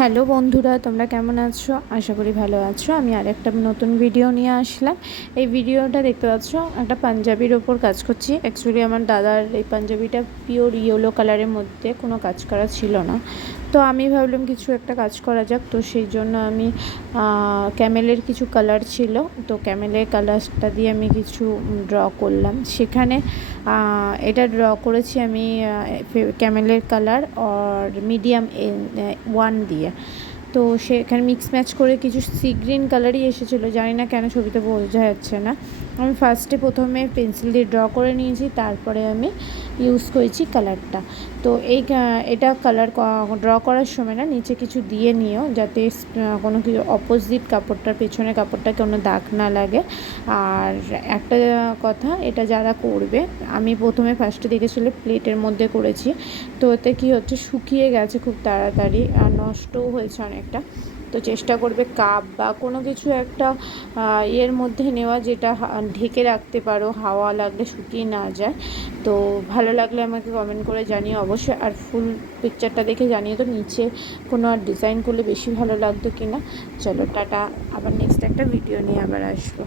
Hello বন্ধুরা, তোমরা কেমন আছো? আশা করি ভালো আছো। আমি আরেকটা নতুন ভিডিও নিয়ে আসলাম। এই ভিডিওটা দেখতে পাচ্ছ, একটা পাঞ্জাবির ওপর কাজ করছি। অ্যাকচুয়ালি আমার দাদার এই পাঞ্জাবিটা পিওর ইয়েলো কালারের মধ্যে কোনো কাজ করা ছিল না, তো আমি ভাবলাম কিছু একটা কাজ করা যাক। তো সেই জন্য আমি ক্যামেলের কিছু কালার ছিল, তো ক্যামেলের কালারটা দিয়ে আমি কিছু ড্র করলাম। সেখানে এটা ড্র করেছি আমি ক্যামেলের কালার আর মিডিয়াম 1 দিয়ে। তো সেখানে মিক্স ম্যাচ করে কিছু সি গ্রিন কালারই এসেছিলো, জানি না কেন ছবিতে বোঝা যাচ্ছে না। আমি প্রথমে পেন্সিল দিয়ে ড্র করে নিয়েছি, তারপরে আমি ইউজ করেছি কালারটা। তো এটা কালার ড্র করার সময় না নিচে কিছু দিয়ে নিও, যাতে কোনো কিছু অপোজিট কাপড়টার পেছনে কাপড়টা কোনো দাগ না লাগে। আর একটা কথা, এটা যারা করবে, আমি ফার্স্টে দেখেছিলাম প্লেটের মধ্যে করেছি, তো এতে কী হচ্ছে, শুকিয়ে গেছে খুব তাড়াতাড়ি আর নষ্টও হয়েছে অনেকটা। তো চেষ্টা করবে কাপ বা কোনো কিছু একটা এর মধ্যে নেওয়া, যেটা ঢেকে রাখতে পারো, হাওয়া লাগলে শুকিয়ে না যায়। তো ভালো লাগলে আমাকে কমেন্ট করে জানিও অবশ্যই। আর ফুল পিকচারটা দেখে জানিও তো নিচে কোনো আর ডিজাইন করলে বেশি ভালো লাগতো কি না। চলো টাটা, আবার নেক্সট একটা ভিডিও নিয়ে আবার আসবো।